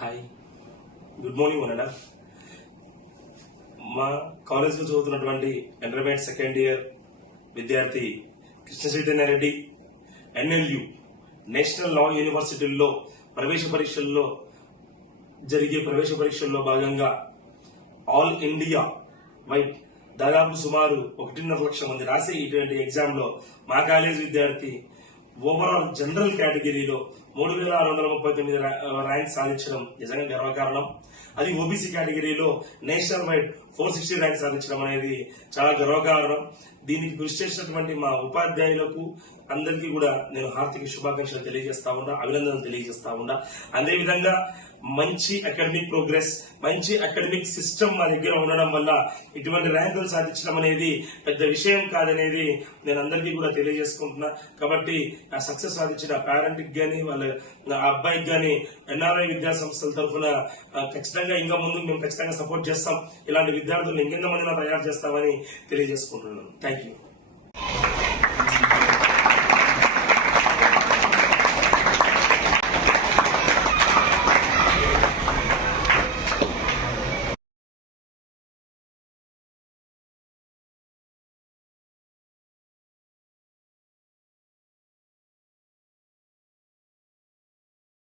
Hi, good morning వనడా. మా కాలేజ్లో చదువుతున్నటువంటి ఇంటర్మీడియట్ సెకండ్ ఇయర్ విద్యార్థి కృష్ణ చైతన్య రెడ్డి NLU నేషనల్ లా యూనివర్సిటీల్లో జరిగే ప్రవేశ పరీక్షల్లో భాగంగా ఆల్ ఇండియా వైడ్ దాదాపు సుమారు 1.5 లక్షల మంది రాసే ఇటువంటి ఎగ్జామ్ లో మా కాలేజ్ విద్యార్థి ఓవరాల్ జనరల్ కేటగిరీలో 3639 ర్యాంక్ సాధించడం నిజంగా గర్వకారణం. అది ఓబీసీ కేటగిరీలో నేషనల్ వైడ్ 460 ర్యాంక్ సాధించడం అనేది చాలా గర్వకారణం. దీనికి కృషి చేసినటువంటి మా ఉపాధ్యాయులకు అందరికీ కూడా నేను హార్దిక శుభాకాంక్షలు తెలియజేస్తా ఉన్నా, అభినందనలు తెలియజేస్తా ఉన్నా. అదేవిధంగా మంచి అకాడమిక్ ప్రోగ్రెస్, మంచి అకాడమిక్ సిస్టమ్ మా దగ్గర ఉండడం వల్ల ఇటువంటి ర్యాంకులు సాధించడం అనేది పెద్ద విషయం కాదనేది నేను అందరికీ కూడా తెలియజేసుకుంటున్నా. కాబట్టి ఆ సక్సెస్ సాధించిన పేరెంట్ కి గానీ వాళ్ళ అబ్బాయికి గానీ NRI విద్యా సంస్థల తరఫున ఖచ్చితంగా ఇంకా ముందు మేము ఖచ్చితంగా సపోర్ట్ చేస్తాం. ఇలాంటి విద్యార్థులను ఇంకెంత మందిలో తయారు చేస్తామని తెలియజేసుకుంటున్నాను. Thank you.